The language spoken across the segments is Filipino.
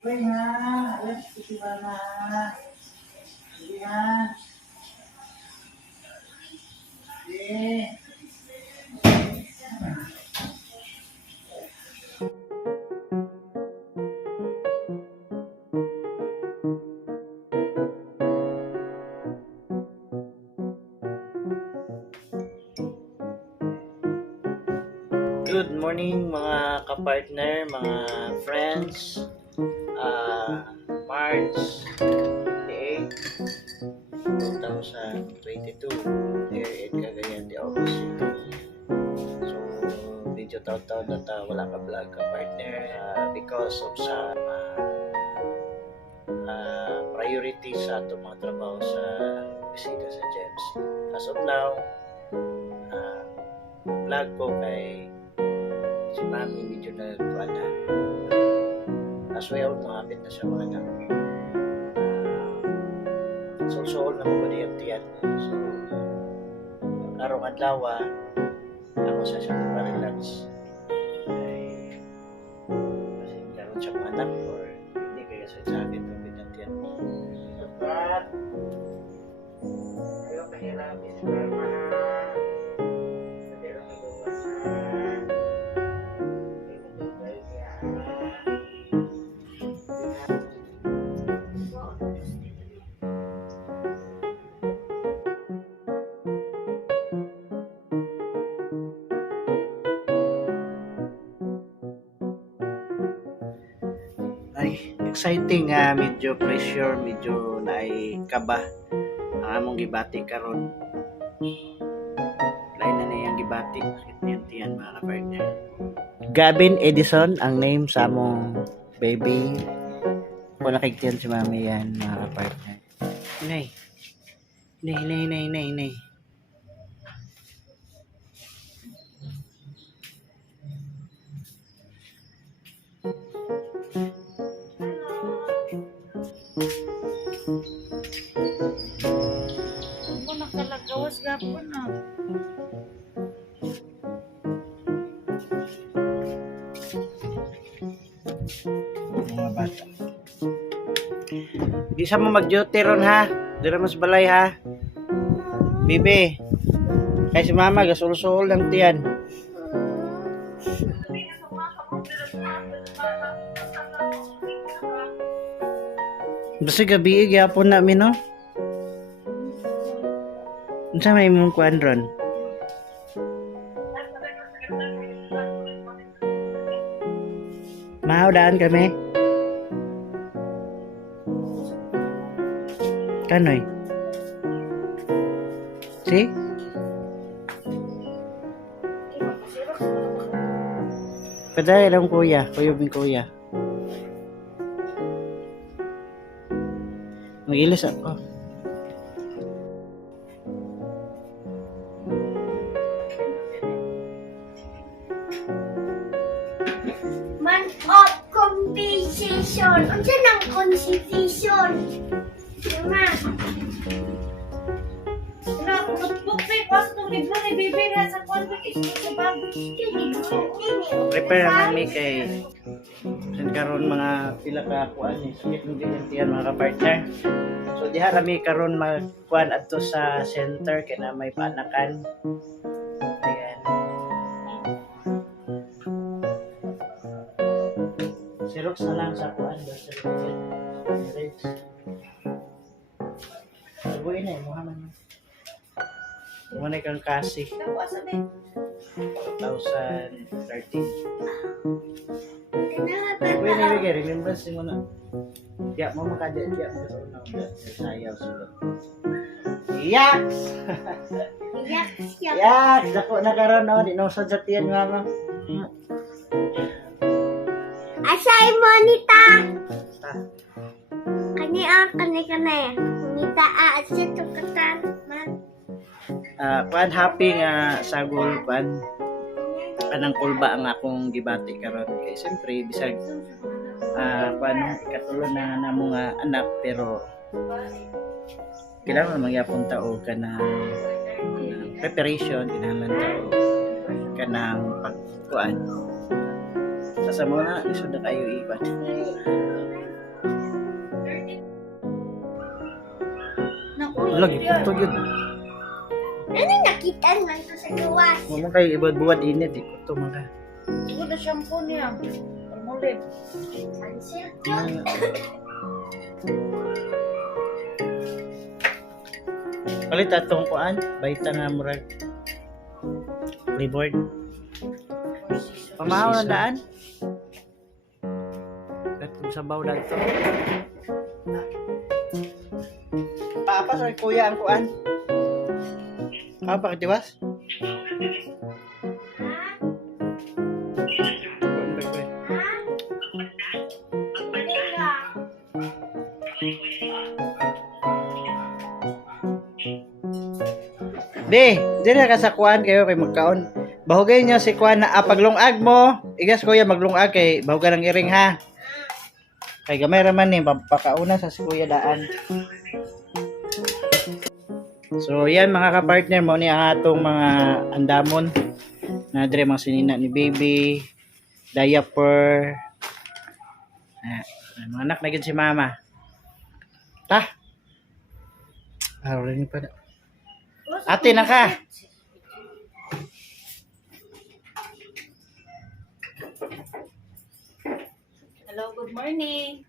Uy nga, alas ko si mama. Sige nga. Sige. Good morning mga kapartner, mga friends. March 28, 2022, here in Cagayan de Oro City. So, video taon-taon na wala ka vlog ka partner because of sa priority sa itong mga trabaho sa bisita sa GEMC. As of now, vlog ko kay si Mami medyo nagkuhan na. Aswayaw makapit na siya mga anak. So na mo niyan tiyan. So, karong adlaw, ako sa siya mag-relax. Ay, kasi karon siya mga anak or hindi kaya sa sakit o pinantiyan. But, ayaw kahiramin si Mama. Ay, exciting nga, medyo pressure, medyo naikaba ang among gibati karon. Lain na niyang gibati, tiyan mga partner. Gavin Edison ang name sa among baby. Kung nakiktiyan si Mami yan mga partner. Inay. Inay. Ako nakalagawas gapon na. Mga bata. Hindi sa mo mag-duty ron ha. Dira mas balay ha. Bibi. Kaya si Mama gasul-sul lang tiyan. Basta gabi gyapon na mi no. Unsa may imong kuan ron? Mahawdaan kami. Kanoy? Si? Paday lang kuya, kuyog kuya. Mag-ilis ako. Month of compensation. Unsa nang constitution? Diba? Notebook pa pas tong libro ni Bibi na sa convent sa bag. Prepare na mi kay sin karon mga pila ka kuan ni sakit ng dintiyan mga partner. So diha rami karon magkuan adto sa center kay na may paanakan. Ayan. Xerox na lang sa kuan do sa Xerox. Sabuin na mo man. Muna kang kasi Nakuha sa din. 2013. Wait, remembrance mo na. Diya mo makadya, diya mo sa unang sayaw sulod. Yaks! Yaks! Dako na karon no, di na sa jatian mama. Asay monita. Ah, Kani. Monita asa tukatan man. kuan happy nga sagol pan kanang kulba ang akong gibati karon kay siyempre bisag kuan katulo na namo nga anak pero kailangan magyapon tao kanang preparation kinahanglan tao kanang pagkuan sa mo na lisod na kayo iban Lagi puto yun. Ano nakita man to sa gawas? Mamo kay ibad-buwad init di puto man ka. Ito na shampoo niya. Palmolive. Sunsilk. Palit atong kuan, baita nga murag clipboard. Pamahaw na daan. Katong sabaw na ito. Paapa sa kuya ang kuan. Apa katiwas? Di, dili ka sa kuan kayo kay magkaon. Bahugay niyo si kuan na paglungag mo. Igas kuya maglungag kay bahugan ng iring ha. Kay gamay ra man ni pakauna sa si kuya daan. So yan mga ka-partner mo ni ang atong mga andamon na dire mga sinina ni baby, diaper. Mga anak na gid si mama. Ta. Araw rin pa na. Ate na ka. Hello, good morning.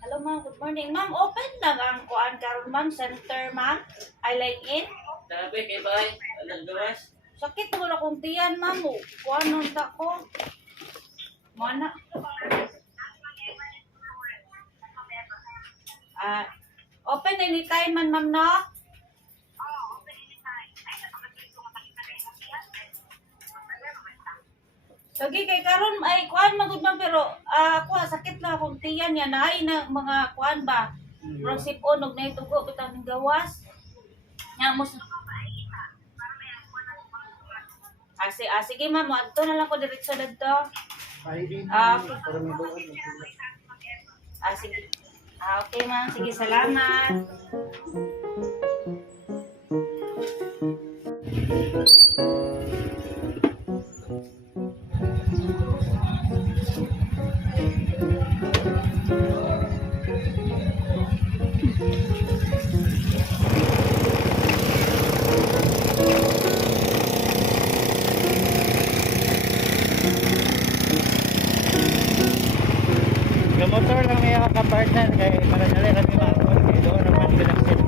Hello, ma'am. Good morning. Ma'am, open na ang kuan karon, ma'am. Center, ma'am. Eyeline in. Sabi kay bay, alas gawas. Sakit mo na kong tiyan, ma'am. Kuan nun ta ko. Mana? Open anytime man, ma'am, no? Lagi kay karon ay kuan magud man pero ako sakit na akong tiyan yan ay na mga kuan ba. Pero sipon og nay tugo bitaw ning gawas. Nya mo sige ma'am, adto na lang ko diretso dito. Okay. Sige. Okay ma'am, sige salamat. Motor lang may kakapartner kay para dali kami makakon kay doon naman bilang center.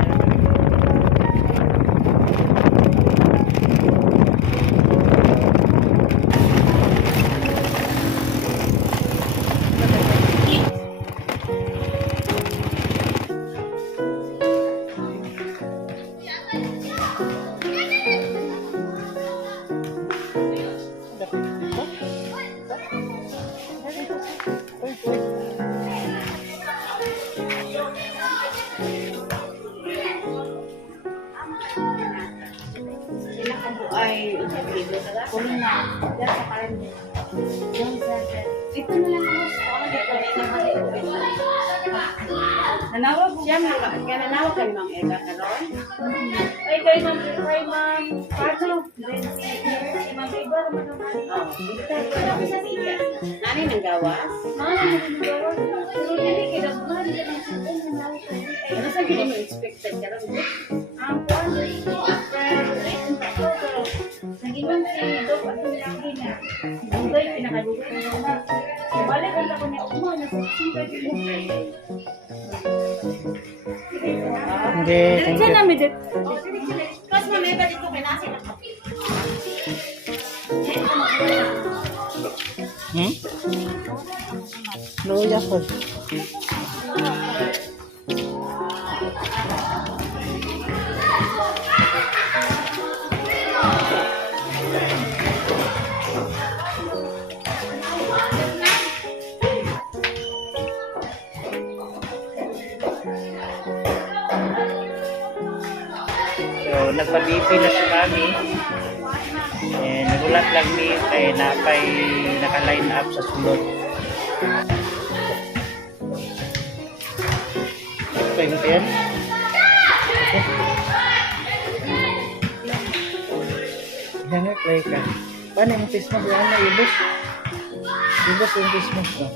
Ay, kunin na. Diyan sa karin. Ito na lang ako. Nanawag siya na. Kaya nanawag kayo ng Ega karon. Ay, kayo ng ma'am. Pato. Si Ma'am Ibar mo naman. Nani ng gawas? Nani ng gawas. Pero hindi kayo nagmahal. Ano sa hindi mo expected karon? Ang kuwan. Nag-iwan si Dok at yung laki na. Bugay, pinakadugay na naman. Balik ang tako niya, na sa singkay din. Hindi, thank you. namin dito. Mas mamaya ba dito kay nasi na kape? Luya ko. So, nagpa-BP na si Mami. Eh, nagulat lang ni kay napay naka-line up sa sulod. Pwede ba yan? Yan play ka. Paano yung face mask? Yan na, ibos. Ibos yung face mask. No?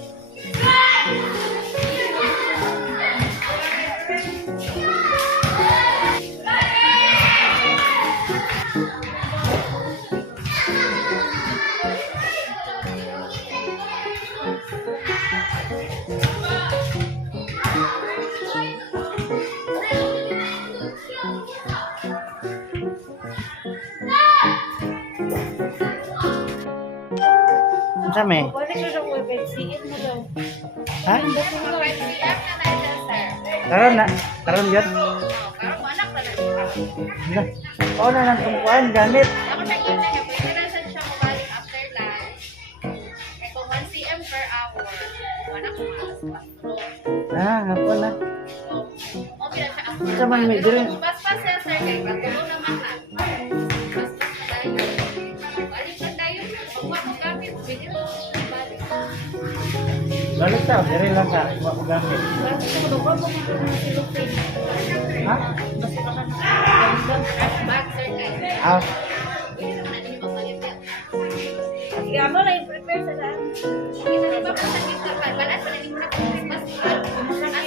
Ang kami? Balik ko daw kay PCM mo daw. Ha? PCM na na sir. Karon na. Karon yun. Karon mo anak na na. Oo na lang kumukuhan gamit. Ako sa ina niya, pwede na sa siya mabalik after lunch. Kaya kung 1 cm per hour, anak mo alas 4. Ah, hapon na. So, okay na siya ako. Sa man may dire. Pas-pas siya sir, kaya patulo naman ha. Pas-pas na tayo. Balik na tayo. Huwag mo gamit, pwede mo balik. Balik ta, dire lang ka. Wa ko gamit. Balik ko daw ko mo silupin. Ha? Basta ka na. Bag sir kayo. Ah, Pwede naman natin yung magbalit yan. Sige, amo na i-prepare sa daan. Kita di ba kung sa gift card, balas pa na di mo na kung Christmas card.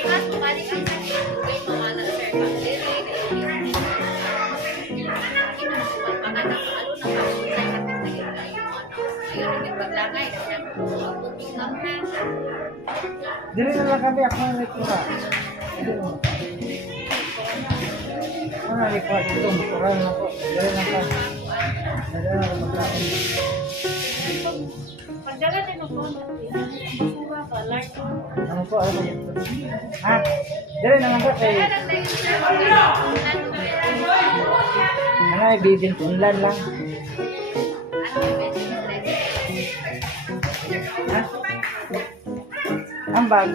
As mabalik ang sa gift card, mawala sir. Pag-dere, dire na lang kami ako na rekura. Ako na rekura dito, motoran na ako. Dire lang ka. Dire na lang magkain. Pagdala din ako na. Basura ka, large ko. Ano po, ano po? Ha? Dire na lang ka kay... Ano ay bibing punlan lang. Ha? Ang bag.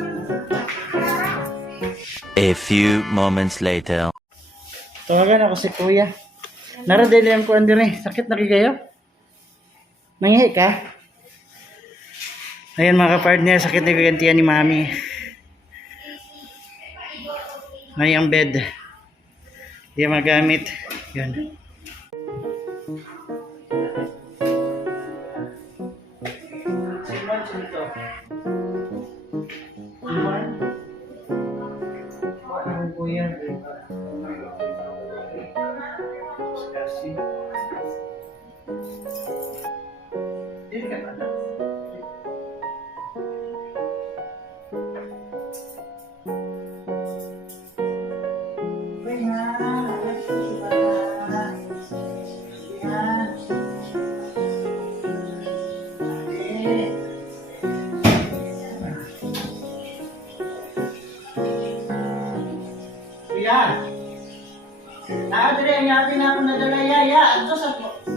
A few moments later. Tawagan ako si Kuya. Naradali ang kuan dire. Sakit na kayo? Nangihi ka? Ayan mga partner, sakit na kagantihan ni Mami. May ang bed. Hindi magamit. Yun. Simon, dito. Simon. Ang Kuya. Discussing. Dili ka ba na? Kuya, nakadali ang yakin ako nadala yaya. Ito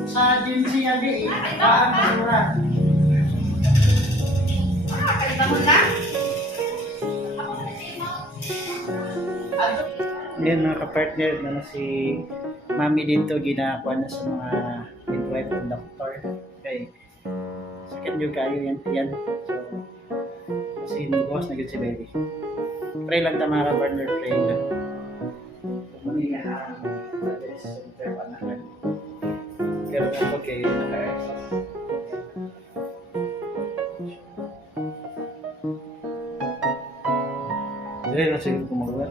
sa agency yabi. Baan basura. Ngayon mga kapartner na si Mami dito ginakuha na sa mga midwife and doctor. Okay. Sakit yung kayo yan. So, kasi nubos na yun si baby. Pray lang ta mga kapartner, pray lang. Kumuni na ang center panahan. Pero ako kayo naka-exam. Dili na siguro kumagawa.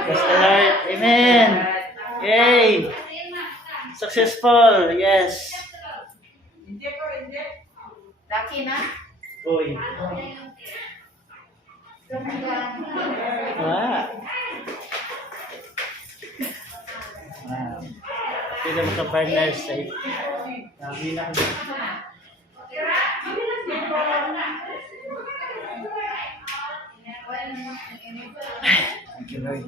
Praise the Lord. Amen. Yay. Successful. Yes. Lucky na. Uy. Wow. Wow. Sila magka-partners sa Sabi na ko. Thank you, Lord.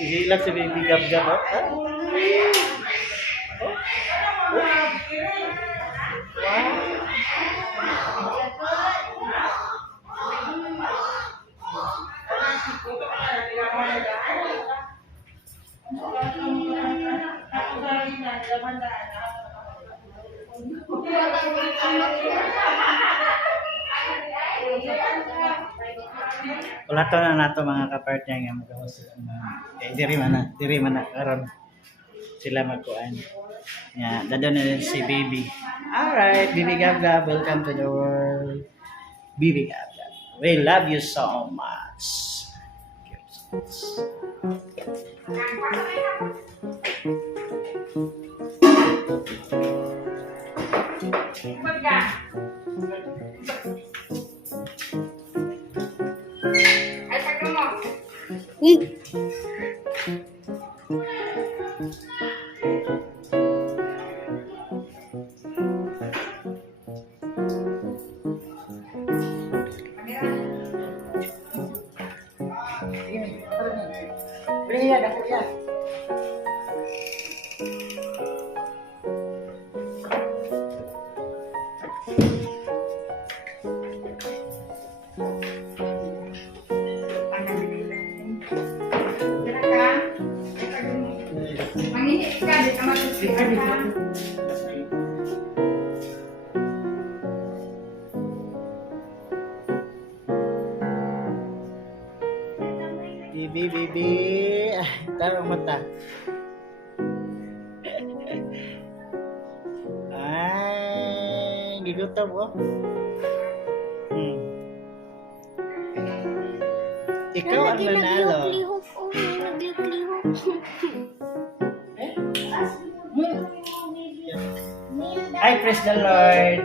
Sisilak si Baby Gab-Gab. Wala to na nato mga kapartner nga magawas diri man na karon sila magkuan. Yeah, dadon na si Baby. All right, Baby Gab-Gab, welcome to the world. Baby Gab-Gab. We love you so much. Beriyan ako ya. Bibi. Tarong mata. Ay, gigutom ko. Ikaw ang nanalo. Naglihok. Oh, may naglihok. Ay, praise the Lord.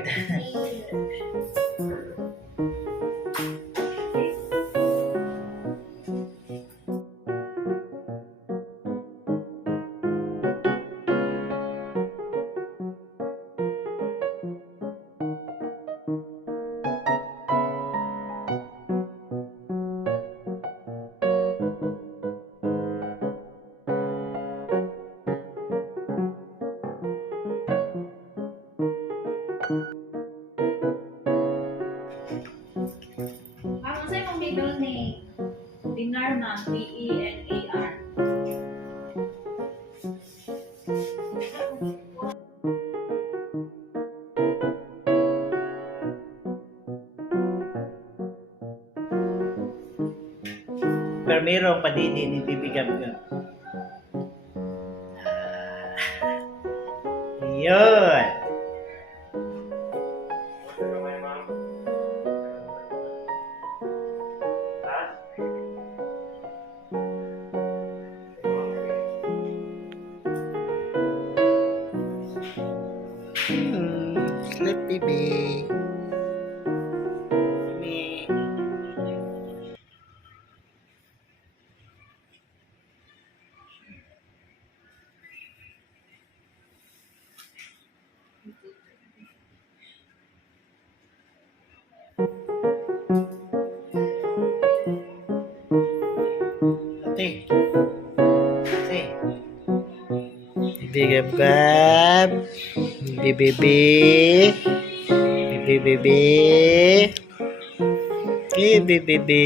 Ano sa'yo mong middle name? Benar na, B-E-N-A-R. Permero padidi ni Bibi Gab-Gab. Yun. Sleep, baby. Mami. Ate. Ate. Bigab-gab. Bibibi. Bibibi. Bibibi.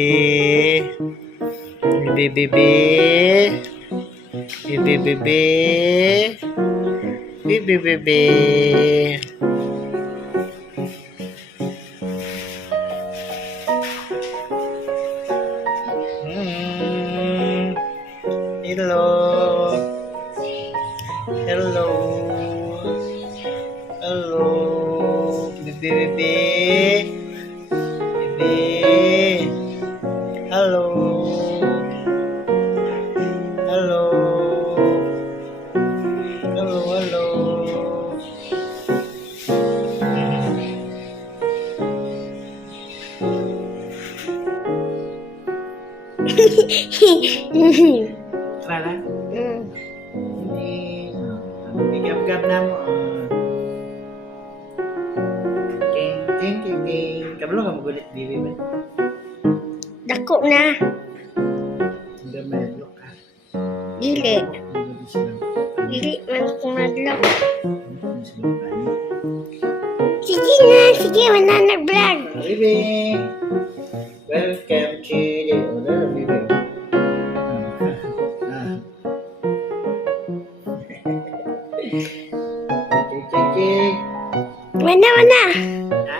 Bibibi. Bibibi. Bibibi. Hello. Hello. Hello. Bibi. Bibi. Hello. Hello. Hello, hello. Tara. Bigab-gab na mo. King, king, king, king. Kabalo ka magulit, bibi ba? Dako na. Hindi may ka. Dili. Dili man ko madlok. Sige na, sige, wala na vlog. Bibi. Welcome to the other bibi. Cik, cik, cik. Mana, mana? Ha?